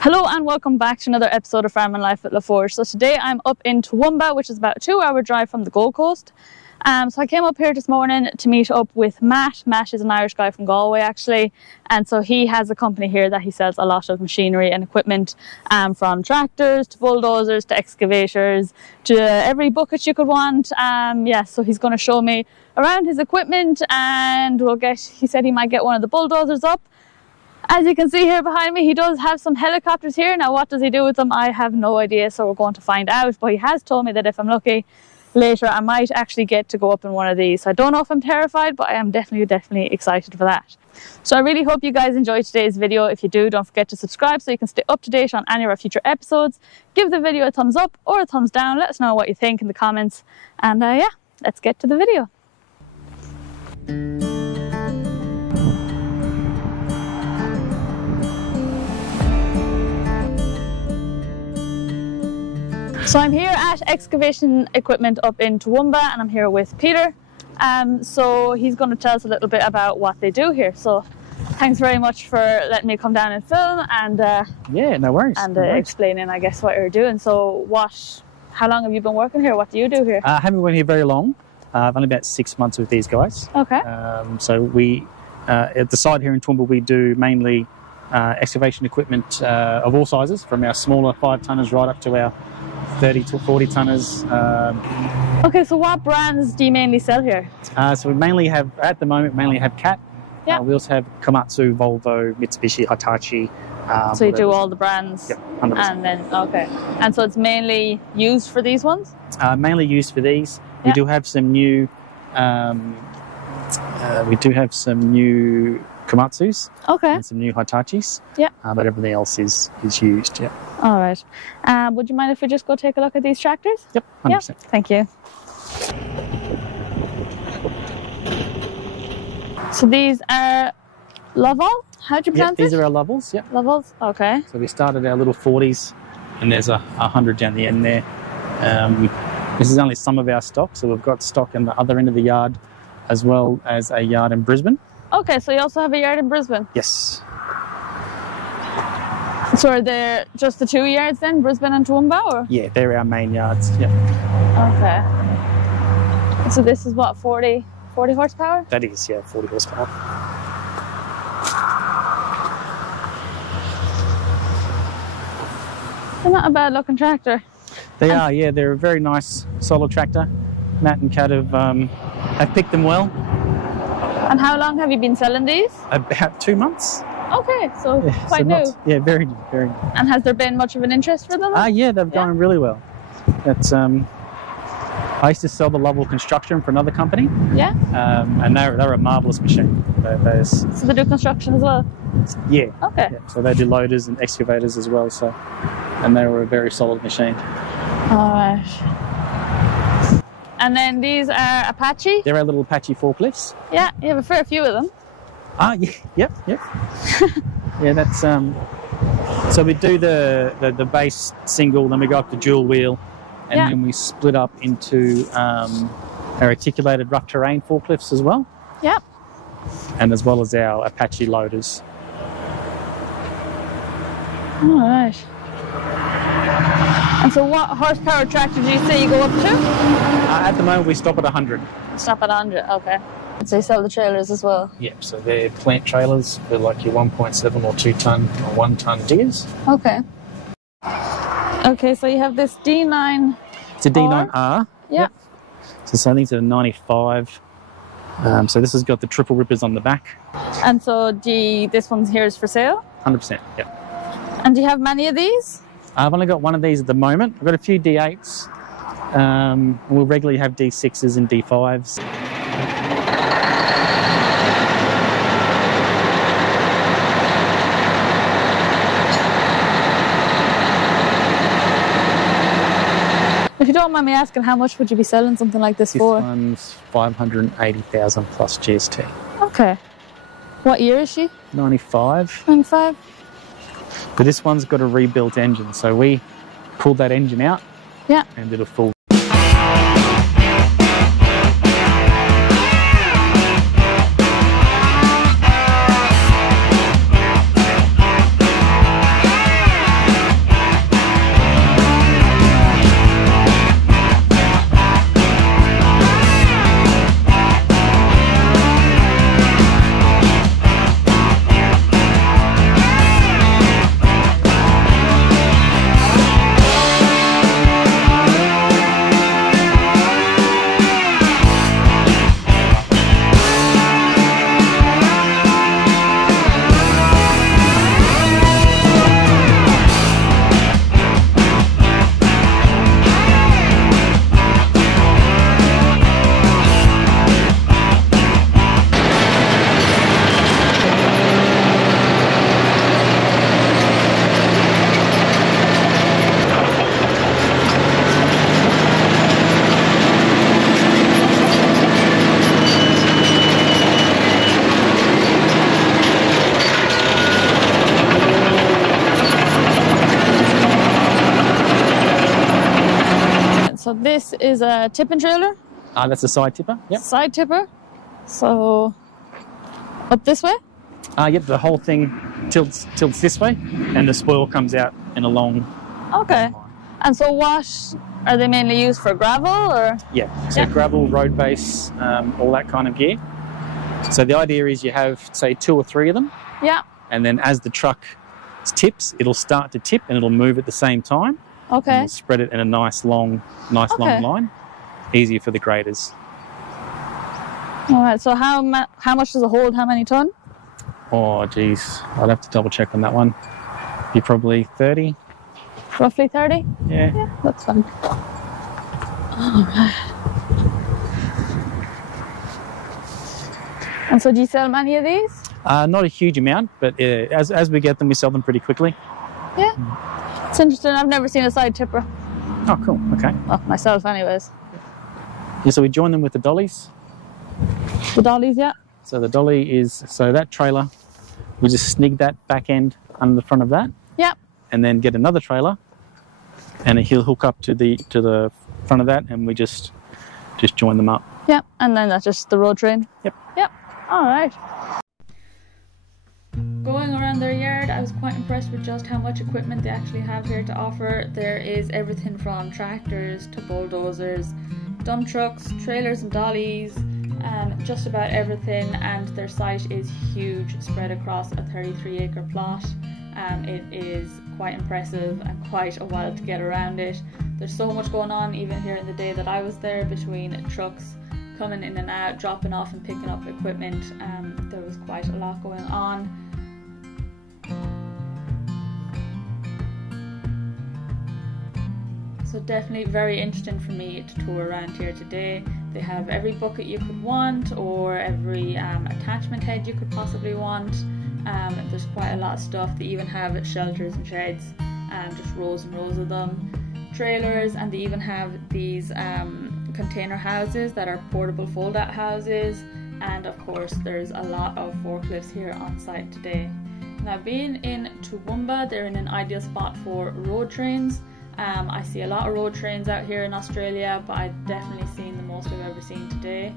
Hello and welcome back to another episode of Farm and Life at LaForge. So today I'm up in Toowoomba, which is about a 2-hour drive from the Gold Coast. So I came up here this morning to meet up with Matt. Matt is an Irish guy from Galway actually, and so he has a company here that he sells a lot of machinery and equipment, from tractors to bulldozers to excavators to every bucket you could want. So he's going to show me around his equipment, and he said he might get one of the bulldozers up. As you can see here behind me, he does have some helicopters here. Now what does he do with them? I have no idea, so we're going to find out. But he has told me that if I'm lucky, later I might actually get to go up in one of these. So I don't know if I'm terrified, but I am definitely excited for that. So I really hope you guys enjoyed today's video. If you do, don't forget to subscribe so you can stay up to date on any of our future episodes. Give the video a thumbs up or a thumbs down. Let us know what you think in the comments. And let's get to the video. So I'm here at Excavation Equipment up in Toowoomba, and I'm here with Peter. So he's going to tell us a little bit about what they do here. So thanks very much for letting me come down and film, and yeah, no worries. And explaining, I guess, what you're doing. So how long have you been working here? What do you do here? I haven't been here very long. I've only about 6 months with these guys. Okay. So we, at the site here in Toowoomba, we do mainly excavation equipment of all sizes, from our smaller 5-tonners right up to our 30 to 40 tonners. Okay, so what brands do you mainly sell here? So we mainly have, at the moment, CAT. Yeah. We also have Komatsu, Volvo, Mitsubishi, Hitachi. So you do all the brands? Yep, 100%. And then, okay. And so it's mainly used for these ones? Mainly used for these. Yeah. We do have some new Komatsus. Okay. And some new Hitachis. Yeah. But everything else is used, yeah. All right. Would you mind if we just go take a look at these tractors? Yep, 100%. Yep. Thank you. So these are Lovell? How do you pronounce these it? are our levels, yeah. Levels, okay. So we started our little 40s, and there's 100 down the end there. This is only some of our stock, so we've got stock in the other end of the yard, as well as a yard in Brisbane. Okay, so you also have a yard in Brisbane? Yes. So are there just the 2 yards then, Brisbane and Toowoomba, or? Yeah, they're our main yards, yeah. Okay. So this is what, 40 horsepower? That is, yeah, 40 horsepower. They're not a bad looking tractor. They are, yeah, they're a very nice, solid tractor. Matt and Kat have picked them well. And how long have you been selling these? About 2 months. Okay, so quite new. Yeah, very new, very new. And has there been much of an interest for them? Yeah, they've gone really well. It's, I used to sell the Lovell Construction for another company. Yeah. And they're a marvellous machine. So they do construction as well? Yeah. Okay. Yeah. So they do loaders and excavators as well. So, and they were a very solid machine. All right. And then these are Apache? They're our little Apache forklifts. Yeah, you have a fair few of them. Yeah, yep. Yeah, that's so we do the base single, then we go up to dual wheel, and then we split up into our articulated rough terrain forklifts as well. Yep. And as well as our Apache loaders. All right. And so what horsepower tractor do you say you go up to? At the moment we stop at 100. Stop at 100, okay. So you sell the trailers as well? Yep, so they're plant trailers. They're like your 1.7 or 2 tonne or 1 tonne diggers. Okay. Okay, so you have this D9. It's a D9R. Yep. So these are 95. So this has got the triple rippers on the back. And so this one here is for sale? 100%, yep. And do you have many of these? I've only got one of these at the moment. I've got a few D8s. We'll regularly have D6s and D5s. If you don't mind me asking, how much would you be selling something like this for? This one's 580,000 plus GST. Okay. What year is she? 95. 95? But this one's got a rebuilt engine, so we pulled that engine out and did a full this is a tipping trailer? That's a side tipper. Yep. Side tipper. So up this way? Yep, the whole thing tilts this way, and the spoil comes out in a long. Okay. And so what are they mainly used for, gravel or? Yeah, so gravel, road base, all that kind of gear. So the idea is you have, say, 2 or 3 of them. Yeah. And then as the truck tips, it'll start to tip and it'll move at the same time. Okay. And we'll spread it in a nice long line. Easier for the graders. All right, so how much does it hold? How many ton? Oh, geez. I'd have to double check on that one. Be probably 30. Roughly 30? Yeah. Yeah, that's fine. All right. And so do you sell many of these? Not a huge amount, but as we get them, we sell them pretty quickly. Yeah. It's interesting. I've never seen a side tipper. Oh, cool. Okay. Well, myself anyways. Yeah, so we join them with the dollies. The dollies, yeah. So the dolly is, so that trailer, we just snig that back end under the front of that. Yeah. And then get another trailer, and he'll hook up to the front of that, and we just join them up. Yeah, and then that's just the road train. Yep. Yep. All right. Going around their yard, I was quite impressed with just how much equipment they actually have here to offer. There is everything from tractors to bulldozers, dump trucks, trailers and dollies, just about everything, and their site is huge, spread across a 33-acre plot. It is quite impressive and quite a while to get around it. There's so much going on even here in the day that I was there, between trucks coming in and out, dropping off and picking up equipment. There was quite a lot going on. So definitely very interesting for me to tour around here today. They have every bucket you could want, or every attachment head you could possibly want. There's quite a lot of stuff. They even have shelters and sheds, just rows and rows of them. Trailers, and they even have these container houses that are portable fold-out houses. And of course there's a lot of forklifts here on site today. Now, being in Toowoomba, they're in an ideal spot for road trains. I see a lot of road trains out here in Australia, but I've definitely seen the most I've ever seen today.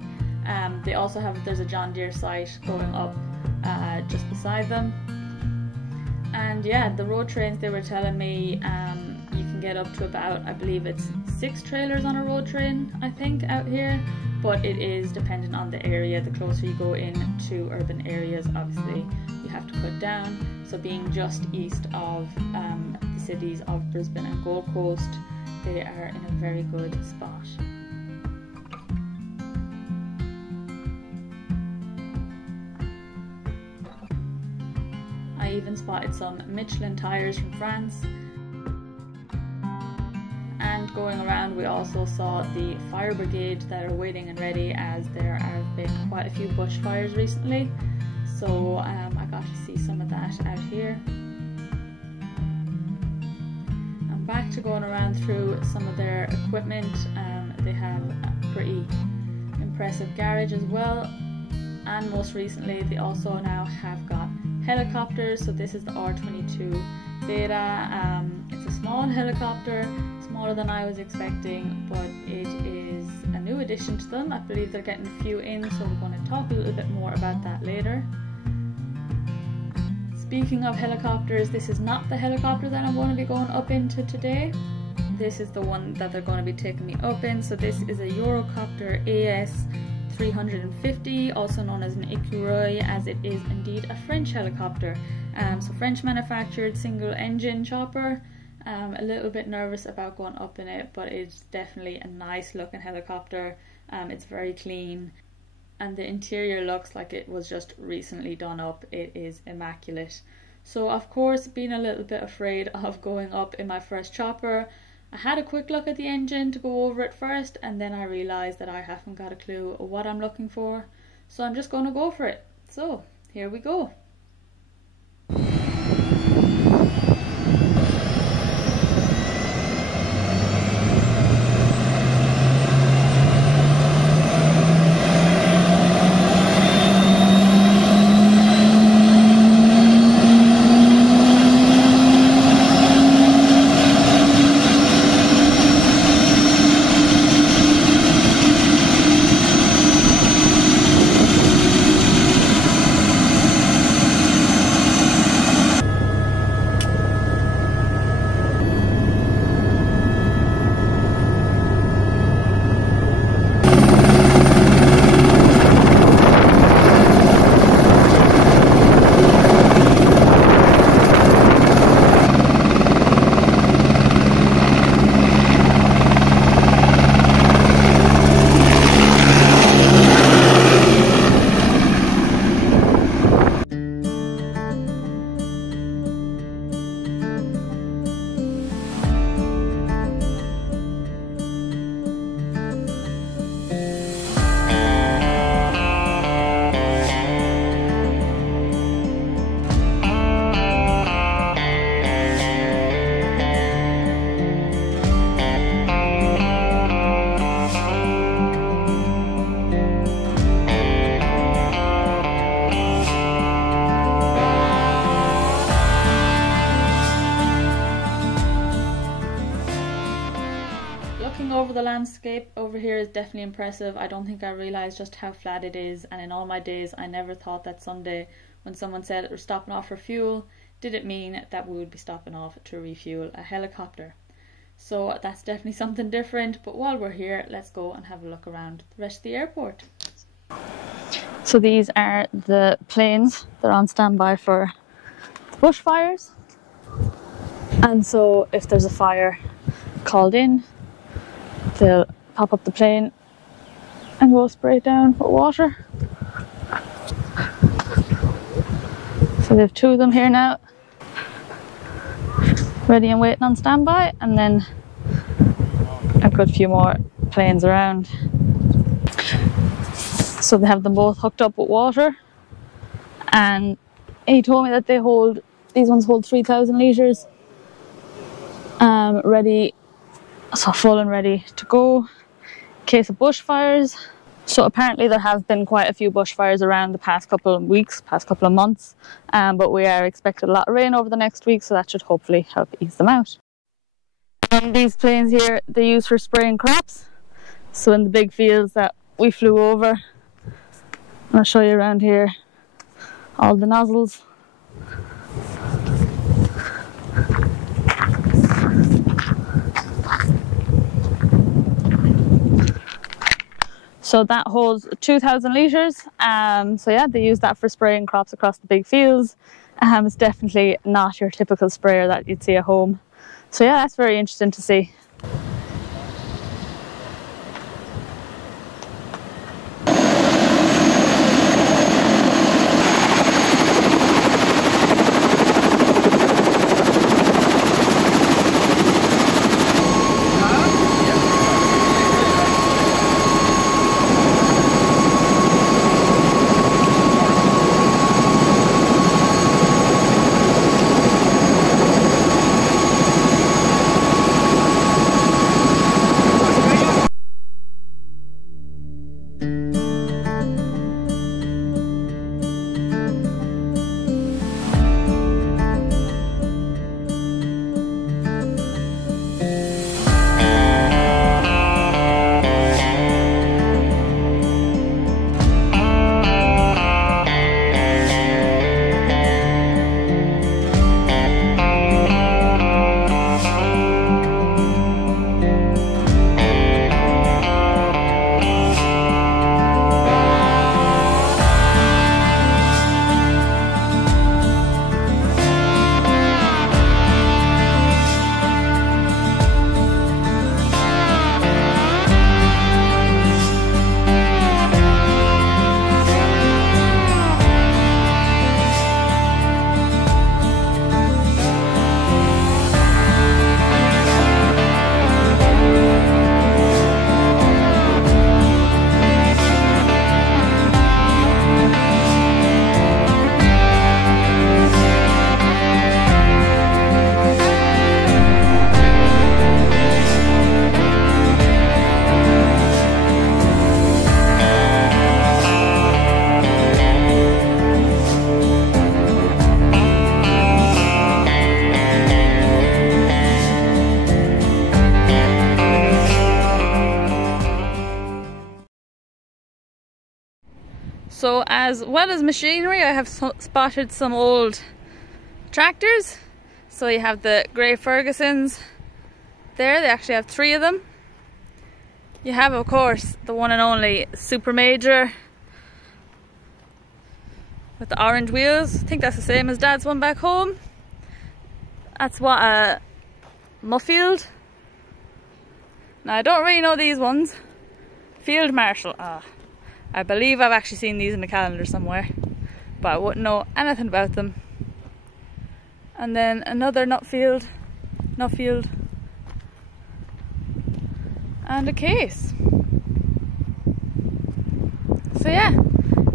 They also have, there's a John Deere site going up just beside them. And yeah, the road trains, they were telling me you can get up to about, I believe it's 6 trailers on a road train, I think, out here. But it is dependent on the area. The closer you go into urban areas, obviously you have to cut down. So being just east of the cities of Brisbane and Gold Coast, they are in a very good spot. I even spotted some Michelin tires from France. And going around, we also saw the fire brigade that are waiting and ready, as there have been quite a few bushfires recently. So I got to see some of that out here. I'm back to going around through some of their equipment. They have a pretty impressive garage as well. And most recently, they also now have got helicopters. So this is the R22 Beta. It's a small helicopter, smaller than I was expecting, but it is a new addition to them. I believe they're getting a few in, so we're going to talk a little bit more about that later. Speaking of helicopters, this is not the helicopter that I'm going to be going up into today. This is the one that they're going to be taking me up in. So this is a Eurocopter AS350, also known as an Écureuil, as it is indeed a French helicopter. So French manufactured single engine chopper. A little bit nervous about going up in it, but it's definitely a nice looking helicopter. It's very clean, and the interior looks like it was just recently done up. It is immaculate. So of course, being a little bit afraid of going up in my first chopper, I had a quick look at the engine to go over it first, and then I realised that I haven't got a clue what I'm looking for. So I'm just going to go for it. So here we go. Looking over the landscape over here is definitely impressive. I don't think I realised just how flat it is, and in all my days I never thought that someday when someone said we're stopping off for fuel, did it mean that we would be stopping off to refuel a helicopter. So that's definitely something different, but while we're here, let's go and have a look around the rest of the airport. So these are the planes. They're on standby for bushfires. And so if there's a fire called in, they'll pop up the plane and go spray it down with water. So they have 2 of them here now, ready and waiting on standby, and then a good few more planes around. So they have them both hooked up with water, and he told me that these ones hold 3,000 litres, ready, so full and ready to go in case of bushfires. So apparently there have been quite a few bushfires around the past couple of weeks, past couple of months, but we are expecting a lot of rain over the next week, so that should hopefully help ease them out. And these planes here, they use for spraying crops. So in the big fields that we flew over, I'll show you around here all the nozzles. So that holds 2,000 litres. So yeah, they use that for spraying crops across the big fields. It's definitely not your typical sprayer that you'd see at home. So yeah, that's very interesting to see. So as well as machinery, I have spotted some old tractors. So you have the grey Fergusons there, they actually have 3 of them. You have, of course, the one and only Super Major with the orange wheels. I think that's the same as Dad's one back home. That's what a Muffield. Now I don't really know these ones. Field Marshal. I believe I've actually seen these in the calendar somewhere, but I wouldn't know anything about them. And then another Nuffield, and a case. So yeah,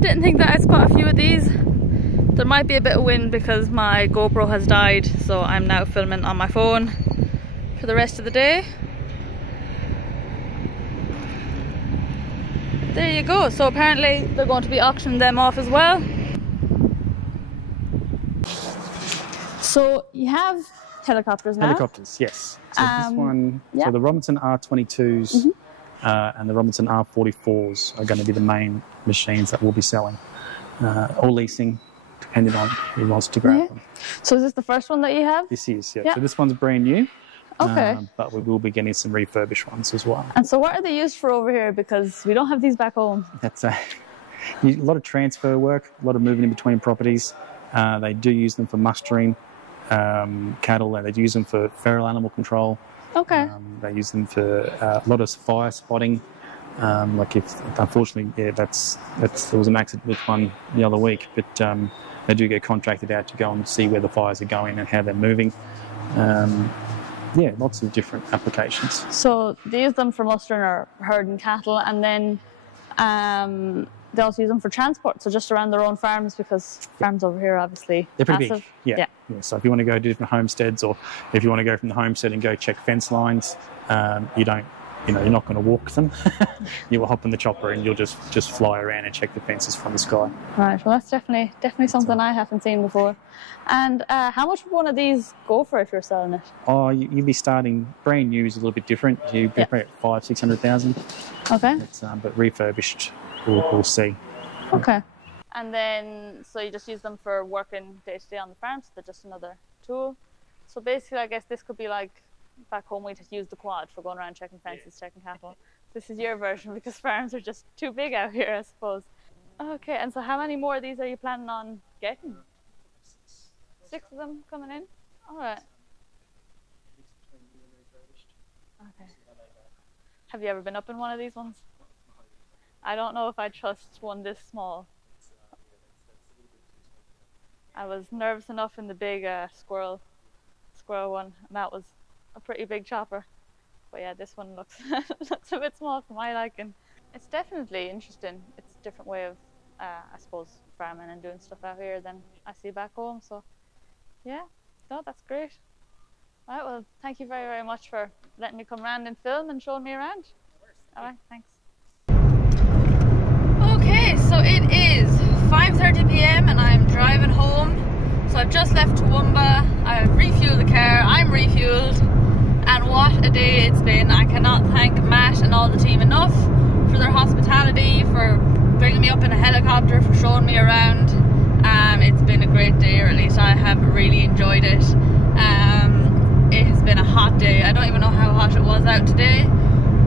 didn't think that I'd spot a few of these. There might be a bit of wind because my GoPro has died, so I'm now filming on my phone for the rest of the day. There you go. So apparently they're going to be auctioning them off as well. So you have helicopters now? Helicopters, yes. So this one, yeah. so the Robinson R22s and the Robinson R44s are going to be the main machines that we'll be selling, or leasing, depending on who wants to grab them. So is this the first one that you have? This is, yeah. So this one's brand new. Okay. But we will be getting some refurbished ones as well. And so what are they used for over here? Because we don't have these back home. That's a lot of transfer work, a lot of moving in between properties. They do use them for mustering cattle, and they use them for feral animal control. Okay. They use them for a lot of fire spotting. Like if, unfortunately, there was an accident with one the other week, but they do get contracted out to go and see where the fires are going and how they're moving. Yeah, lots of different applications. So they use them for mustering or herding cattle, and then they also use them for transport, so just around their own farms, because farms over here are obviously they're pretty massive. Big. Yeah. So if you want to go to different homesteads, or if you want to go from the homestead and go check fence lines, you're not going to walk them. You will hop in the chopper and you'll just fly around and check the fences from the sky. Right. Well, that's definitely something I haven't seen before. And how much would one of these go for if you're selling it? Oh, you'd be starting brand new is a little bit different. You'd be about 500,000-600,000. Okay. But refurbished, we'll see. Okay. And then, so you just use them for working day to day on the farm, so they're just another tool. So basically, I guess this could be like back home we'd use the quad for going around checking fences, checking cattle. This is your version because farms are just too big out here, I suppose. Okay, and so how many more of these are you planning on getting? 6 of them coming in? All right. Okay. Have you ever been up in one of these ones? I don't know if I trust one this small. I was nervous enough in the big squirrel one, and that was a pretty big chopper. But yeah, this one looks a bit small for my liking. It's definitely interesting. It's a different way of, I suppose, farming and doing stuff out here than I see back home. So yeah, no, that's great. All right, well, thank you very, very much for letting me come around and film and showing me around. All right, thanks. Okay, so it is 5:30 p.m. and I'm driving home. So I've just left Toowoomba. I've refueled the car. I'm refueled. And what a day it's been. I cannot thank Matt and all the team enough for their hospitality, for bringing me up in a helicopter, for showing me around. It's been a great day, or at least I have really enjoyed it. It has been a hot day. I don't even know how hot it was out today,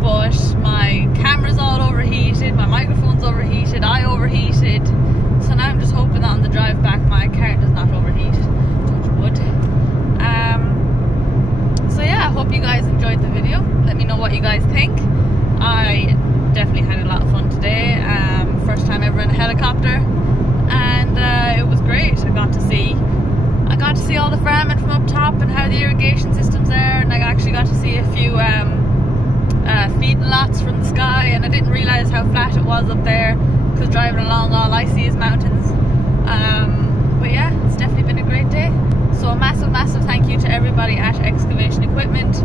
but my camera's all overheated, my microphone's overheated, I overheated. So now I'm just hoping that on the drive back my car does not overheat. Touch wood. So yeah, I hope you guys enjoyed the video. Let me know what you guys think. I definitely had a lot of fun today. First time ever in a helicopter, and it was great. I got to see all the farming from up top and how the irrigation system's there, and I actually got to see a few feeding lots from the sky, and I didn't realise how flat it was up there, because driving along all I see is mountains. But yeah, it's definitely been a great day. So a massive thank you to everybody at Excavation Equipment.